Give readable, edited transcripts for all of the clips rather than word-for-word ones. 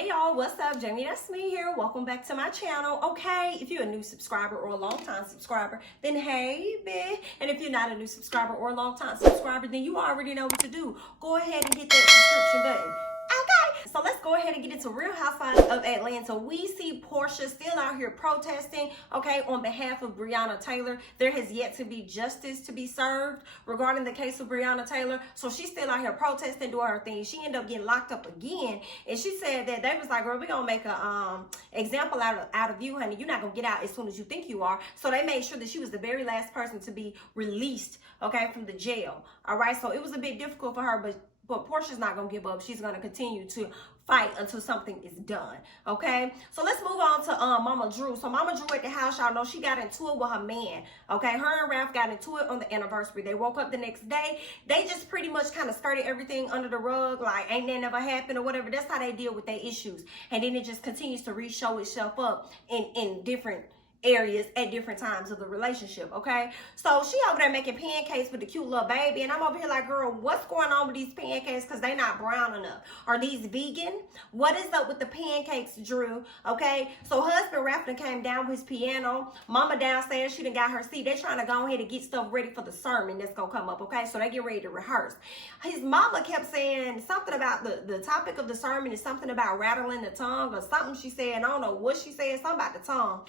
Hey y'all, what's up? Jamithatsme here. Welcome back to my channel. Okay, if you're a new subscriber or a long-time subscriber, then hey, bitch. And if you're not a new subscriber or a long-time subscriber, then you already know what to do. Go ahead and hit that subscription button. Okay, so let's go ahead and get into Real Housewives of Atlanta. We see Porsha still out here protesting, okay, on behalf of Breonna Taylor. There has yet to be justice to be served regarding the case of Breonna Taylor. So she's still out here protesting, doing her thing. She ended up getting locked up again. And she said that they was like, girl, we're going to make a example out of you, honey. You're not going to get out as soon as you think you are. So they made sure that she was the very last person to be released, okay, from the jail. All right, so it was a bit difficult for her, but Porsha's not going to give up. She's going to continue to fight until something is done, okay? So let's move on to Mama Drew. So Mama Drew at the house, y'all know she got into it with her man, okay? Her and Ralph got into it on the anniversary. They woke up the next day. They just pretty much kind of skirted everything under the rug, like ain't that never happened or whatever. That's how they deal with their issues. And then it just continues to re-show itself up in different areas at different times of the relationship, okay? So she over there making pancakes with the cute little baby, and I'm over here like, girl, what's going on with these pancakes? Because they not brown enough. Are these vegan? What is up with the pancakes, Drew? Okay, so husband Ralph came down with his piano. Mama downstairs, she done got her seat. They trying to go ahead and get stuff ready for the sermon that's gonna come up, okay? So they get ready to rehearse. His mama kept saying something about the topic of the sermon is something about rattling the tongue or something she said. I don't know what she said, something about the tongue.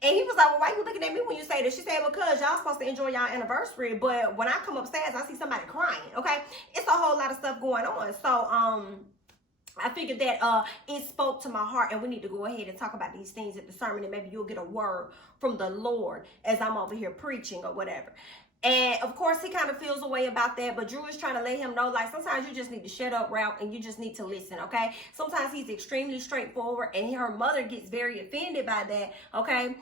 And he was like, well, why you looking at me when you say that? She said, because y'all supposed to enjoy y'all anniversary, but when I come upstairs, I see somebody crying, okay? It's a whole lot of stuff going on. So, I figured that it spoke to my heart, and we need to go ahead and talk about these things at the sermon, and maybe you'll get a word from the Lord as I'm over here preaching or whatever. And of course, he kind of feels a way about that, but Drew is trying to let him know, like, sometimes you just need to shut up, Ralph, and you just need to listen, okay? Sometimes he's extremely straightforward, and her mother gets very offended by that, okay?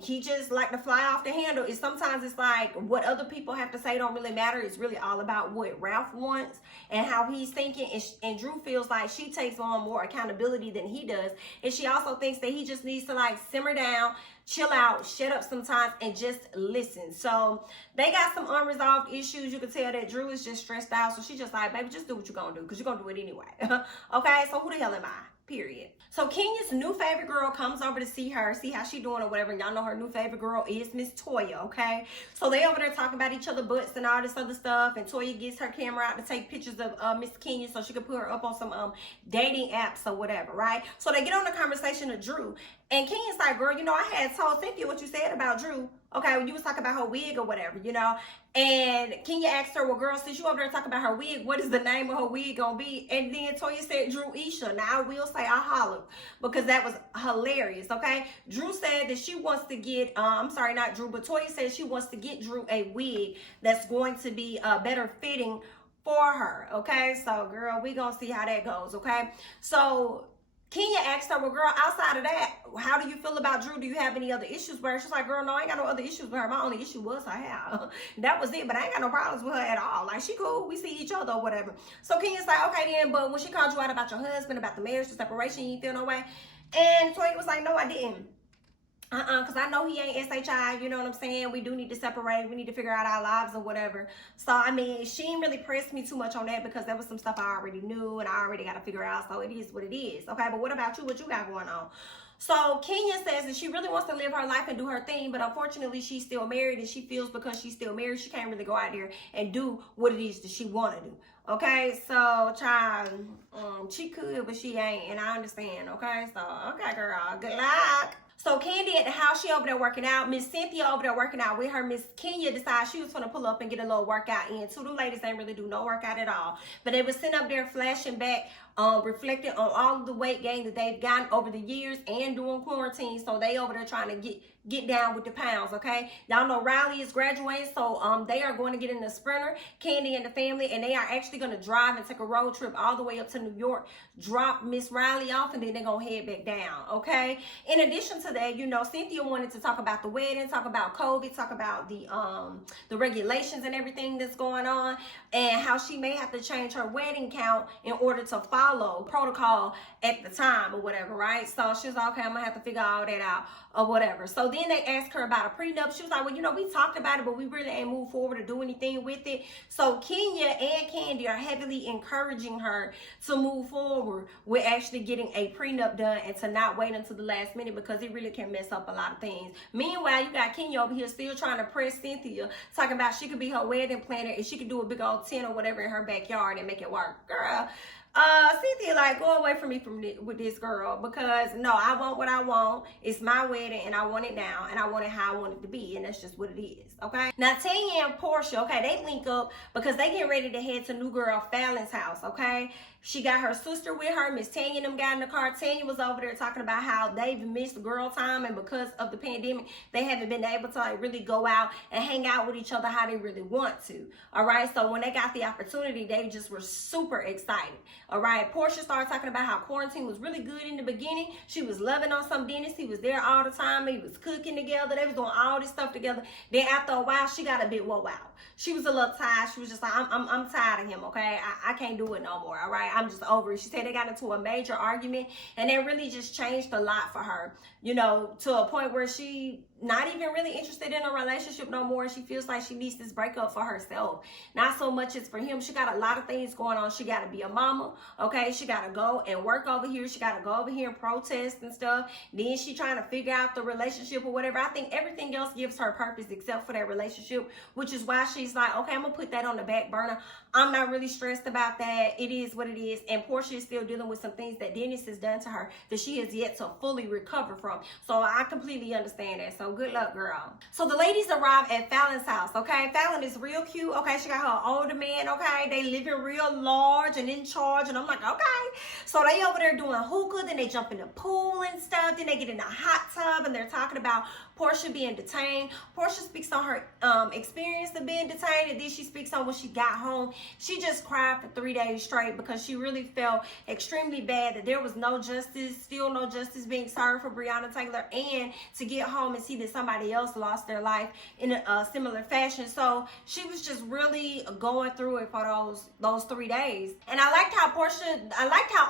He just like to fly off the handle. Sometimes it's like what other people have to say don't really matter. It's really all about what Ralph wants and how he's thinking, and Drew feels like she takes on more accountability than he does, and she also thinks that he just needs to, like, simmer down, chill out, shut up sometimes, and just listen. So they got some unresolved issues. You can tell that Drew is just stressed out. So she's just like, baby, just do what you're going to do, because you're going to do it anyway. Okay, so who the hell am I? Period. So Kenya's new favorite girl comes over to see her, see how she doing or whatever. And y'all know her new favorite girl is Miss Toya, okay? So they over there talking about each other butts and all this other stuff. And Toya gets her camera out to take pictures of Miss Kenya so she can put her up on some dating apps or whatever, right? So they get on the conversation of Drew. And Kenya's like, girl, you know, I had told Cynthia what you said about Drew, okay, when you was talking about her wig or whatever, you know. And Kenya asked her, well, girl, since you over there talking about her wig, what is the name of her wig gonna be? And then Toya said Drew Isha. Now I will say I hollered because that was hilarious, okay? Drew said that she wants to get, I'm sorry, not Drew, but Toya said she wants to get Drew a wig that's going to be better fitting for her, okay? So, girl, we gonna see how that goes, okay? So Kenya asked her, well, girl, outside of that, how do you feel about Drew? Do you have any other issues with her? She's like, girl, no, I ain't got no other issues with her. My only issue was her hair. That was it, but I ain't got no problems with her at all. Like, she cool. We see each other or whatever. So Kenya's like, okay, then, but when she called you out about your husband, about the marriage, the separation, you feel no way? And Toya was like, no, I didn't. Because I know he ain't SHI, you know what I'm saying? We do need to separate. We need to figure out our lives or whatever. So, I mean, she didn't really press me too much on that because there was some stuff I already knew and I already got to figure out. So, it is what it is. Okay, but what about you? What you got going on? So, Kenya says that she really wants to live her life and do her thing, but unfortunately, she's still married, and she feels because she's still married, she can't really go out there and do what it is that she want to do. Okay, so, child, she could, but she ain't, and I understand, okay? So, okay, girl, good luck. So Candy at the house, she over there working out. Miss Cynthia over there working out with her. Miss Kenya decided she was going to pull up and get a little workout in. Two of them ladies ain't really do no workout at all. But they was sitting up there flashing back, reflecting on all of the weight gain that they've gotten over the years and during quarantine. So they over there trying to get down with the pounds, okay? Y'all know Riley is graduating, so they are going to get in the Sprinter, Candy and the family, and they are actually going to drive and take a road trip all the way up to New York, drop Miss Riley off, and then they're going to head back down, okay? In addition to that, you know, Cynthia wanted to talk about the wedding, talk about COVID, talk about the regulations and everything that's going on, and how she may have to change her wedding count in order to follow protocol at the time or whatever, right? So she was like, okay, I'm going to have to figure all that out. or whatever. So then they asked her about a prenup. She was like, well, you know, we talked about it, but we really ain't moved forward to do anything with it. So Kenya and Candy are heavily encouraging her to move forward with actually getting a prenup done and to not wait until the last minute, because it really can mess up a lot of things. Meanwhile, you got Kenya over here still trying to press Cynthia, talking about she could be her wedding planner and she could do a big old tent or whatever in her backyard and make it work. Girl, Cynthia, like, go away from me with this girl, because no, I want what I want. It's my wedding and I want it now, and I want it how I want it to be, and that's just what it is, okay? Now, Toya and Porsha, okay, they link up because they get ready to head to new girl Fallon's house, okay? She got her sister with her. Miss Tanya and them got in the car. Tanya was over there talking about how they've missed girl time, and because of the pandemic, they haven't been able to like really go out and hang out with each other how they really want to. All right. So when they got the opportunity, they just were super excited. All right. Porsha started talking about how quarantine was really good in the beginning. She was loving on some Dennis. He was there all the time. He was cooking together. They was doing all this stuff together. Then after a while, she got a bit whoa out. She was a little tired. She was just like, I'm tired of him. Okay. I can't do it no more. All right. I'm just over it. She said they got into a major argument, and it really just changed a lot for her, you know, to a point where she not even really interested in a relationship no more. She feels like she needs this breakup for herself, not so much as for him. She got a lot of things going on. She got to be a mama, okay? She got to go and work over here. She got to go over here and protest and stuff. Then she trying to figure out the relationship or whatever. I think everything else gives her purpose except for that relationship, which is why she's like, okay, I'm gonna put that on the back burner. I'm not really stressed about that. It is what it is. And Porsha is still dealing with some things that Dennis has done to her that she has yet to fully recover from. So I completely understand that. So good luck, girl. So the ladies arrive at Fallon's house, okay? Fallon is real cute, okay? She got her older man, okay? They living real large and in charge. And I'm like, okay. So they over there doing hookah. Then they jump in the pool and stuff. Then they get in the hot tub and they're talking about Porsha being detained. Porsha speaks on her experience of being detained, and then she speaks on when she got home. She just cried for 3 days straight because she really felt extremely bad that there was no justice, still no justice being served for Breonna Taylor, and to get home and see that somebody else lost their life in a similar fashion. So she was just really going through it for those 3 days. And I liked how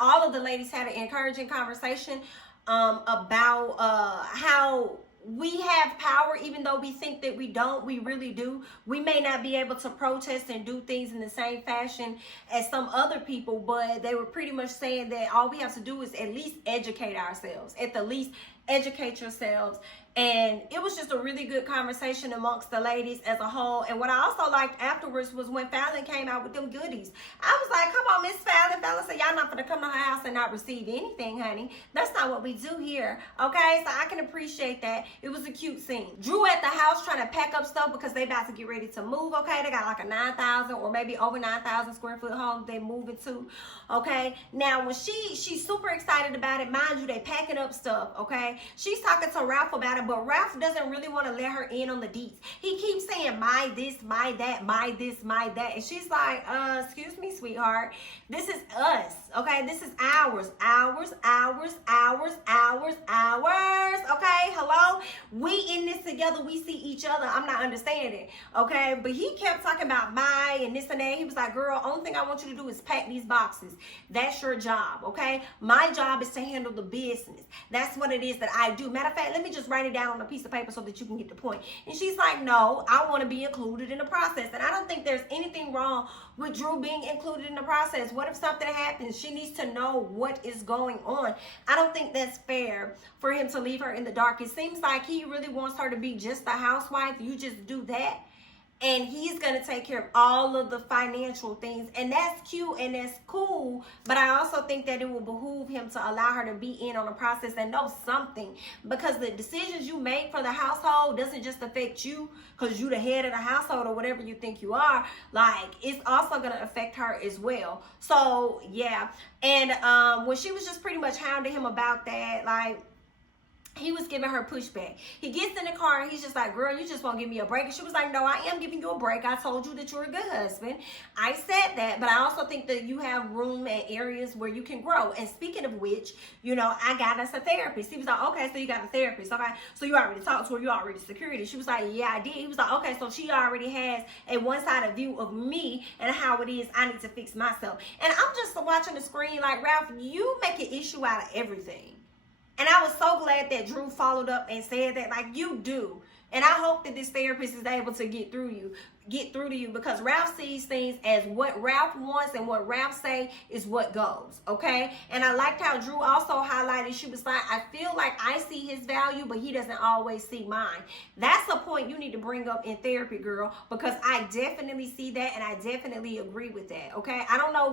all of the ladies had an encouraging conversation about how we have power, even though we think that we don't. We really do. We may not be able to protest and do things in the same fashion as some other people, but they were pretty much saying that all we have to do is at least educate ourselves. At the least, educate yourselves. And it was just a really good conversation amongst the ladies as a whole. And what I also liked afterwards was when Fallon came out with them goodies. I was like, come on, Miss Fallon. Fallon said, y'all not gonna come to her house and not receive anything, honey. That's not what we do here, okay? So I can appreciate that. It was a cute scene. Drew at the house trying to pack up stuff because they about to get ready to move, okay? They got like a 9,000 or maybe over 9,000 square foot home they moving to, okay? Now, when she's super excited about it, mind you, they packing up stuff, okay? She's talking to Ralph about it, but Ralph doesn't really want to let her in on the deets. He keeps saying, my this, my that, my this, my that. And she's like, excuse me, sweetheart. This is us, okay? This is ours, okay? Hello? We in this together. We see each other. I'm not understanding, okay? But he kept talking about my and this and that. He was like, girl, only thing I want you to do is pack these boxes. That's your job, okay? My job is to handle the business. That's what it is that I do. Matter of fact, let me just write it down on a piece of paper so that you can get the point. And she's like, no, I want to be included in the process. And I don't think there's anything wrong with Drew being included in the process. What if something happens? She needs to know what is going on. I don't think that's fair for him to leave her in the dark. It seems like he really wants her to be just a housewife. You just do that, and he's going to take care of all of the financial things. And that's cute and that's cool. But I also think that it will behoove him to allow her to be in on the process and know something. Because the decisions you make for the household doesn't just affect you because you the head of the household or whatever you think you are. Like, it's also going to affect her as well. So, yeah. And when she was just pretty much hounding him about that, like, he was giving her pushback. He gets in the car and he's just like, girl, you just won't give me a break. And she was like, no, I am giving you a break. I told you that you're a good husband. I said that, but I also think that you have room and areas where you can grow. And speaking of which, you know, I got us a therapist. He was like, okay, so you got a therapist. Okay, so you already talked to her. You already secured it. She was like, yeah, I did. He was like, okay, so she already has a one-sided view of me and how it is I need to fix myself. And I'm just watching the screen like, Ralph, you make an issue out of everything. And I was so glad that Drew followed up and said that, like, you do. And I hope that this therapist is able to get through to you, because Ralph sees things as what Ralph wants, and what Ralph say is what goes, okay? And I liked how Drew also highlighted, she was like, I feel like I see his value, but he doesn't always see mine. That's a point you need to bring up in therapy, girl, because I definitely see that, and I definitely agree with that, okay? I don't know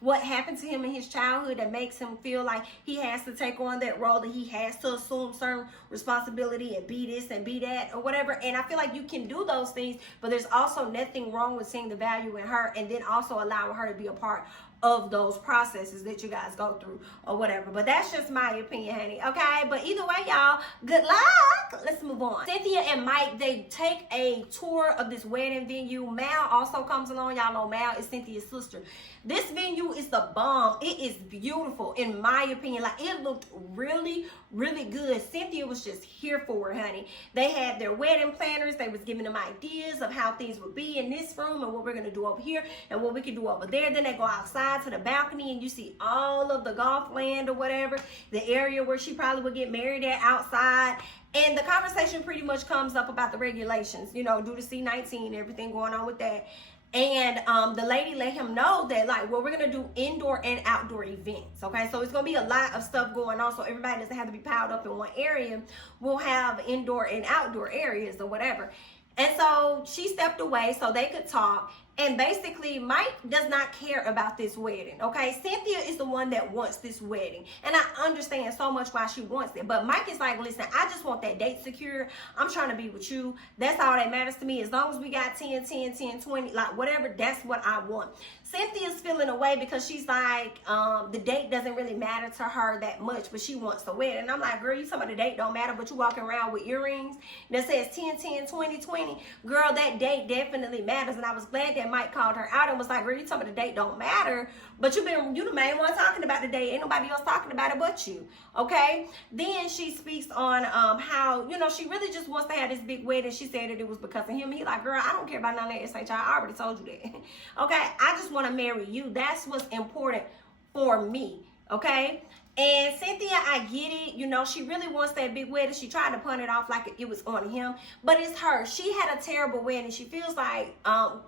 what happened to him in his childhood that makes him feel like he has to take on that role, that he has to assume certain responsibility and be this and be that or whatever. And I feel like you can do those things, but there's also nothing wrong with seeing the value in her, and then also allowing her to be a part of those processes that you guys go through or whatever. But that's just my opinion, honey, okay? But either way, y'all, good luck. Let's move on. Cynthia and Mike, they take a tour of this wedding venue. Mal also comes along. Y'all know Mal is Cynthia's sister. This venue is the bomb. It is beautiful, in my opinion. Like, it looked really, really good. Cynthia was just here for it, honey. They had their wedding planners. They was giving them ideas of how things would be in this room, and what we're going to do over here, and what we could do over there. Then they go outside to the balcony, and you see all of the golf land or whatever, the area where she probably would get married at outside. And the conversation pretty much comes up about the regulations, you know, due to C-19, everything going on with that. And the lady let him know that, like, well, we're going to do indoor and outdoor events, okay? So it's going to be a lot of stuff going on, so everybody doesn't have to be piled up in one area. We'll have indoor and outdoor areas or whatever. And so she stepped away so they could talk. And basically, Mike does not care about this wedding, okay? Cynthia is the one that wants this wedding. And I understand so much why she wants it. But Mike is like, listen, I just want that date secure. I'm trying to be with you. That's all that matters to me. As long as we got 10, 10, 10, 20, like whatever, that's what I want. Cynthia's feeling away because she's like, the date doesn't really matter to her that much, but she wants the wedding. And I'm like, girl, you talking about the date don't matter, but you walking around with earrings that says 10, 10, 20, 20. Girl, that date definitely matters. And I was glad that Mike called her out and was like, girl, you talking about the date don't matter, but you the main one talking about the date. Ain't nobody else talking about it but you, okay? Then she speaks on how, you know, she really just wants to have this big wedding. She said that it was because of him. He like, girl, I don't care about none of that SHI. I already told you that. Okay, I just want to marry you. That's what's important for me, okay? And Cynthia, I get it. You know, she really wants that big wedding. She tried to punt it off like it was on him, but it's her. She had a terrible wedding. She feels like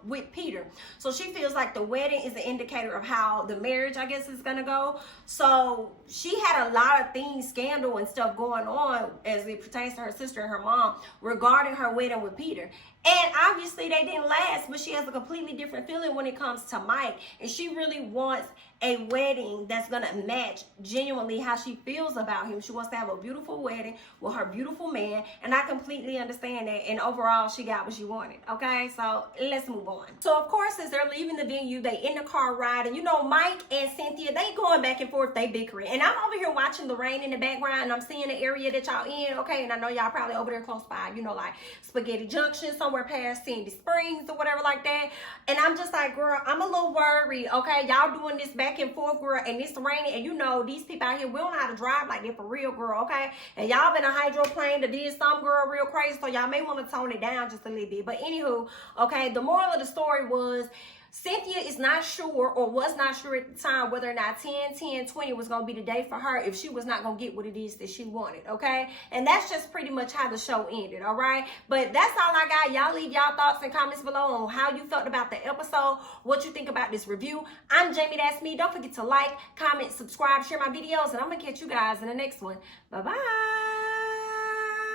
with Peter. So she feels like the wedding is an indicator of how the marriage, I guess, is going to go. So she had a lot of things, scandal and stuff going on as it pertains to her sister and her mom regarding her wedding with Peter. And obviously they didn't last, but she has a completely different feeling when it comes to Mike. And she really wants a wedding that's going to match genuinely how she feels about him. She wants to have a beautiful wedding with her beautiful man. And I completely understand that. And overall, she got what she wanted. Okay, so let's move on. So, of course, as they're leaving the venue, they in the car ride. And, you know, Mike and Cynthia, they going back and forth. They bickering. And I'm over here watching the rain in the background. And I'm seeing the area that y'all in. Okay, and I know y'all probably over there close by, you know, like Spaghetti Junction, somewhere past Sandy Springs or whatever like that. And I'm just like, girl, I'm a little worried. Okay, y'all doing this back and forth, girl, and it's raining, and you know these people out here, we don't know how to drive like that for real, girl, okay? And y'all been a hydroplane that did some girl real crazy, so y'all may want to tone it down just a little bit. But anywho, okay, the moral of the story was Cynthia is not sure, or was not sure at the time, whether or not 10, 10, 20 was going to be the day for her if she was not going to get what it is that she wanted, okay? And that's just pretty much how the show ended, all right? But that's all I got. Y'all leave y'all thoughts and comments below on how you felt about the episode, what you think about this review. I'm Jamie, that's me. Don't forget to like, comment, subscribe, share my videos, and I'm going to catch you guys in the next one. Bye-bye.